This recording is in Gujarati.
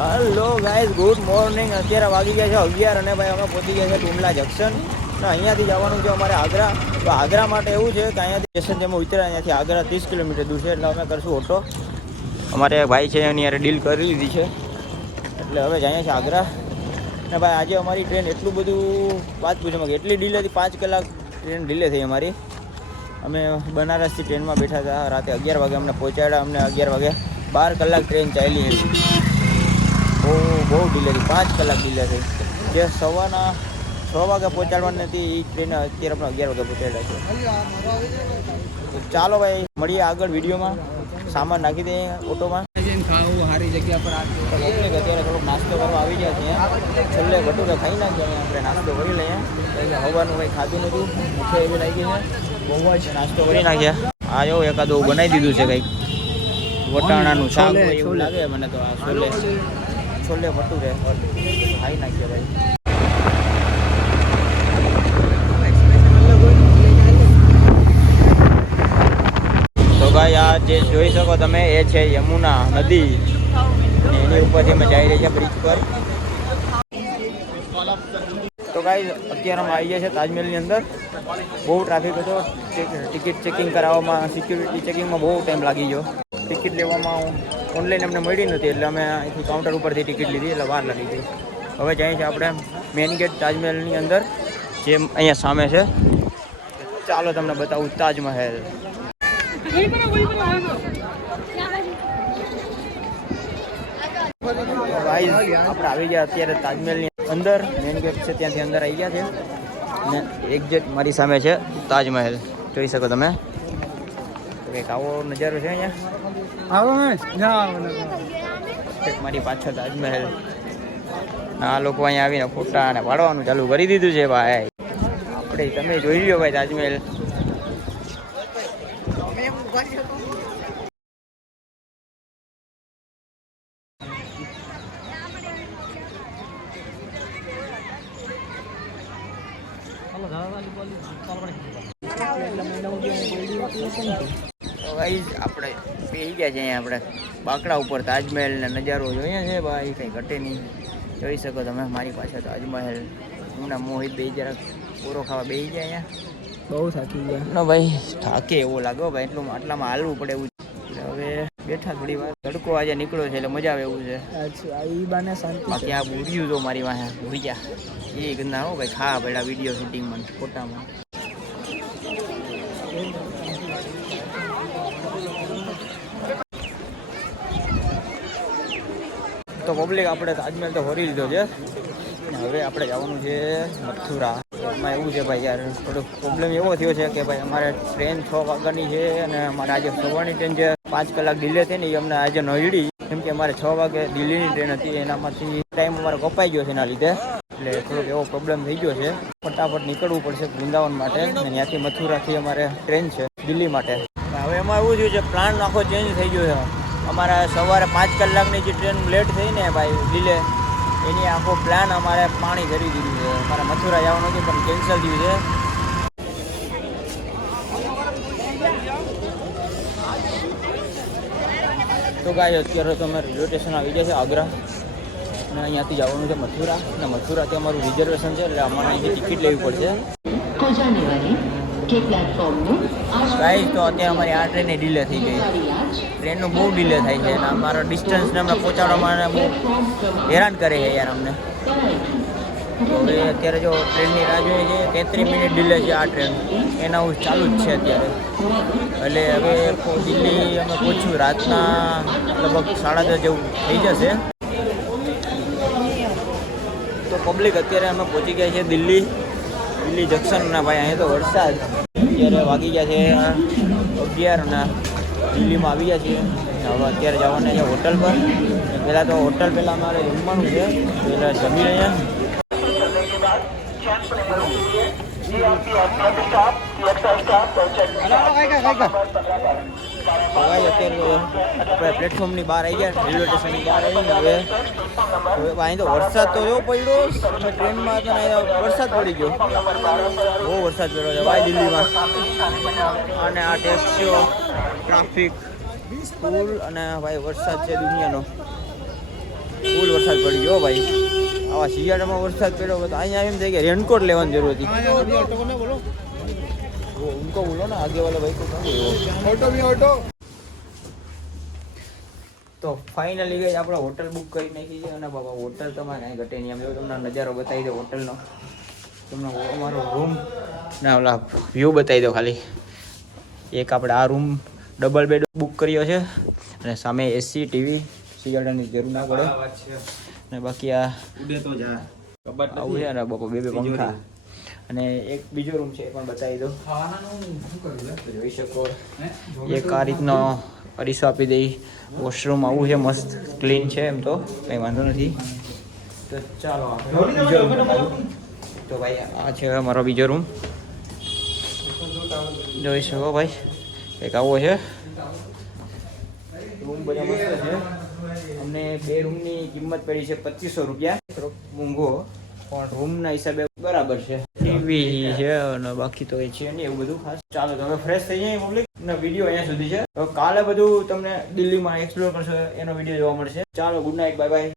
Hello guys, good morning. અત્યારે વાગી ગયા છે 11 અને ભાઈ અમે પહોંચી ગયા છે ટુંડલા જંકશન. અને અહીંયાથી જવાનું છે અમારે આગ્રા. તો આગ્રા માટે એવું છે કે અહીંયાથી સ્ટેશન જેમાં ઉતર્યા અહીંયાથી આગ્રા 30 કિલોમીટર દૂર છે, એટલે અમે કરશું ઓટો. અમારે ભાઈ છે એની યારે ડીલ કરી લીધી છે, એટલે હવે જઈએ છીએ આગ્રા. અને ભાઈ આજે અમારી ટ્રેન એટલું બધું વાત પૂછો કે એટલી ડીલે હતી, 5 કલાક ટ્રેન ડીલે થઈ અમારી. અમે બનારસથી ટ્રેનમાં બેઠા હતા, રાતે 11 વાગે અમને પહોંચાડ્યા. અમને 11 વાગે 12 કલાક ટ્રેન ચાલી હતી. બહુ ડીલે થઈ, 5 કલાક ડીલે થઈ. જે સવારના 6 વાગે પહોંચાડવાની હતી એ ટ્રેન અત્યારે આપણે 11 વાગે પહોંચાડ્યા છે. ચાલો ભાઈ મળીએ આગળ વિડીયોમાં. સામાન નાખી દઈએ ઓટોમાં. ખાવું સારી જગ્યા પર અત્યારે થોડોક નાસ્તો કરવા આવી ગયા છીએ. છેલ્લે ભટુરે ખાઈ નાખ્યા, આપણે નાસ્તો કરી લઈએ. હવાનું કંઈ ખાધું નહોતું, ભૂખે એવી લાગી છે, બહુ જ નાસ્તો કરી નાખ્યા. આ જો એકાદું બનાવી દીધું છે કંઈક વટાણાનું શાક એવું લાગે મને તો. આ છોલે ભટુરે ખાઈ નાખીએ ભાઈ. તો ભાઈ આ જે જોઈ શકો તમે એ છે યમુના નદી. એની ઉપરથી અમે જઈ રહ્યા છીએ બ્રિજ પર. તો ભાઈ અત્યારે અમે આવી ગયા છે તાજમહેલની અંદર. બહુ ટ્રાફિક હતો. ટિકિટ ચેકિંગ કરાવવામાં, સિક્યુરિટી ચેકિંગમાં બહુ ટાઈમ લાગી ગયો. ટિકિટ લેવામાં ઓનલાઈન અમને મળી નથી, એટલે અમે અહીંથી કાઉન્ટર ઉપરથી ટિકિટ લીધી, એટલે વાર લાગી ગઈ. હવે જઈએ છીએ આપણે મેઇન ગેટ તાજમહેલની અંદર, જે અહીંયા સામે છે. ચાલો તમને બતાવું તાજમહેલ. ભાઈ આપણે આવી ગયા અત્યારે તાજમહેલની અંદર. મેઇન ગેટ છે ત્યાંથી અંદર આવી ગયા છે. અને એક્ઝેક્ટ મારી સામે છે તાજમહેલ, જોઈ શકો તમે. કંઈક આવો નજારો છે અહીંયા. મારી પાછળ તાજમહેલ. આ લોકો અહીંયા આવીને ફોટા અને પાડવાનું ચાલુ કરી દીધું છે ભાઈ. આપણે તમે જોઈ લો ભાઈ તાજમહેલ. આપણે બેસી ગયા છે અહીંયા આપણે બાકડા ઉપર. તાજમહેલ ને નજારો જોઈએ છે ભાઈ, કંઈ ઘટે નહીં. જોઈ શકો તમે મારી પાછળ તાજમહેલ. હું મોહિત બે જરાક પૂરો ખાવા બેસી ગયા અહીંયા. બહુ થાકી ગયા ના ભાઈ, થાકે એવો લાગો ભાઈ. એટલું આટલામાં હાલવું પડે એવું. હવે બેઠા થોડી વાર. તડકો આજે નીકળ્યો છે એટલે મજા આવે એવું છે. બાકી આ બુર્યું તો મારી વાહે ભૂર્યા એ ગંદા હો ભાઈ. ખા પડ્યા વિડીયો શૂટિંગમાં, ફોટામાં. તો પબ્લિક આપણે તાજમહેલ તો હોરી લીધો છે. હવે આપણે જવાનું છે મથુરા. એમાં એવું છે ભાઈ યાર, થોડોક પ્રોબ્લેમ એવો થયો છે કે ભાઈ અમારે ટ્રેન 6 વાગ્યાની છે અને અમારે આજે સવારની ટ્રેન જે 5 કલાક ડીલે થઈ ને એ અમને આજે નડી. કેમ કે અમારે 6 વાગે દિલ્હીની ટ્રેન હતી, એનામાંથી ટાઈમ અમારે કપાઈ ગયો છે એના લીધે. એટલે થોડોક એવો પ્રોબ્લેમ થઈ ગયો છે. ફટાફટ નીકળવું પડશે વૃંદાવન માટે, અને ત્યાંથી મથુરાથી અમારે ટ્રેન છે દિલ્હી માટે. હવે એમાં એવું થયું છે, પ્લાન આખો ચેન્જ થઈ ગયો છે. અમારા સવારે 5 કલાકની જે ટ્રેન લેટ થઈ ને ભાઈ ડીલે, એની આખો પ્લાન અમારે પાણી કરી દીધું છે. અમારે મથુરા જવાનું હતું પણ કેન્સલ થયું છે. તો ગાય અત્યારે તો અમે રેલવે સ્ટેશન આવી ગયા છે આગ્રા, અને અહીંયાથી જવાનું છે મથુરા. અને મથુરાથી અમારું રિઝર્વેશન છે, એટલે અમારે અહીંથી ટિકિટ લેવી પડશે. ગાઈસ તો અત્યારે અમારી આ ટ્રેને ડીલે થઈ ગઈ. ટ્રેનનું બહુ ડીલે થાય છે અને અમારા ડિસ્ટન્સને અમને પહોંચાડવામાં બહુ હેરાન કરે છે યાર અમને. તો હવે અત્યારે જો ટ્રેનની રાહ જોઈએ છે, 33 મિનિટ ડીલે છે આ ટ્રેન. એના હું ચાલુ જ છે અત્યારે. એટલે હવે દિલ્હી અમે પહોંચ્યું રાતના લગભગ 10:30 જેવું થઈ જશે. તો પબ્લિક અત્યારે અમે પહોંચી ગયા છે દિલ્હી જંકશનના ભાઈ. અહીંયા તો વરસાદ. અત્યારે વાગી ગયા છે 11 અને દિલ્હીમાં આવી ગયા છીએ. હવે અત્યારે જવાના છે હોટલ પર. પહેલાં તો હોટલ પહેલાં અમારે જમવાનું છે, પહેલાં જમી લઈએ. અત્યારે પ્લેટફોર્મની બહાર આવી ગયા, રેલવે સ્ટેશનની બહાર આવીને હવે અહીં તો વરસાદ તો એવો પડ્યો. અમે ટ્રેનમાં હતા ને વરસાદ પડી ગયો, બહુ વરસાદ પડ્યો છે ભાઈ દિલ્હીમાં. અને આ ટેક્સીઓ, ટ્રાફિક, ફૂલ અને ભાઈ વરસાદ છે દુનિયાનો. ફૂલ જો ભાઈ આવા શિયાળામાં વરસાદ પડ્યો તો અહીંયા એમ થાય કે રેનકોટ લેવાની જરૂર હતી ઉनको બોલો ને આગે વાળા ભાઈ ऑटो તો ફાઇનલી ગઈ આપણે હોટલ બુક કરી નાખી છે અને બાબા હોટલ તમારે કાંઈ ઘટે નહીં. આમ જો તમને નજારો બતાવી દો હોટલનો, તમને અમારો રૂમ ના ઓલા વ્યૂ બતાવી દો ખાલી. એક આપણે આ રૂમ ડબલ બેડ બુક કર્યો છે અને સામે એસી ટીવી શિયાળાની જરૂર ના પડે. અને બાકી આ उड़े तो जा આવું છે ને બાપા બે પંખા અને એક બીજો રૂમ છે એ પણ બતાવી દો. જોઈ શકો એક આ રીતનો અરીસો આપી દઈ. વોશરૂમ આવું છે મસ્ત ક્લીન છે, એમ તો કંઈ વાંધો નથી. તો ચાલો આપણે બીજો રૂમ બતાવું. તો ભાઈ આ છે અમારો બીજો રૂમ, જોઈ શકો ભાઈ કંઈક આવો છે રૂમ. બધા મસ્ત છે. અમને બે રૂમની કિંમત પડી છે 2500 રૂપિયા. થોડોક મોંઘો પણ રૂમના હિસાબે બરાબર છે. ટીવી છે અને બાકી તો એ છે નહીં એવું બધું ખાસ. ચાલો તો હવે ફ્રેશ થઈ જાય પબ્લિક. વિડીયો અહીંયા સુધી છે. તો કાલે બધું તમને દિલ્હીમાં એક્સપ્લોર કરશો એનો વિડીયો જોવા મળશે. ચાલો ગુડ નાઇટ, બાય બાય.